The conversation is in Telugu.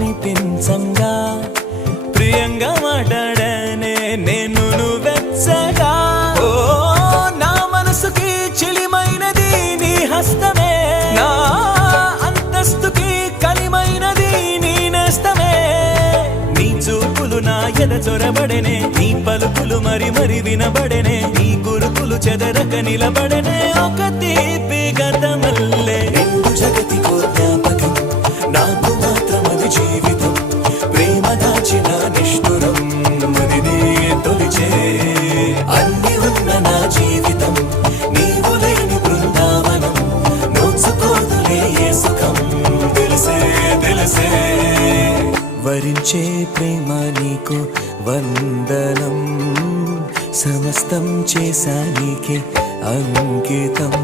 అనిపించంగా ప్రియంగా మాట్లాడనే నేను వెచ్చగా. ఓ నా మనసుకి చిలిమైనది నీ హస్తమే, నా అంతస్తుకి కలిమైనది నీ నేస్తమే. నీ చూపులు నా ఎద చొరబడనే, నీ పలుకులు మరి మరి వినబడనే, నీ గురుకులు చెదరక నిలబడనే ఒక తీపి గతమల్లే. నిండు జగతికో జ్ఞాపకం నాకు మాత్రమది జీవితం, ప్రేమ దాచిన నిష్ఠురం మదినే తొలిచే. అన్ని ఉన్న నా జీవితం నీవు లేని బృందావనం, నోచుకోదులే ఏ సుఖం తెలిసే తెలిసే. వరించే ప్రేమ నీకు వందనం, సమస్తం చేశా నీకే అంకితం.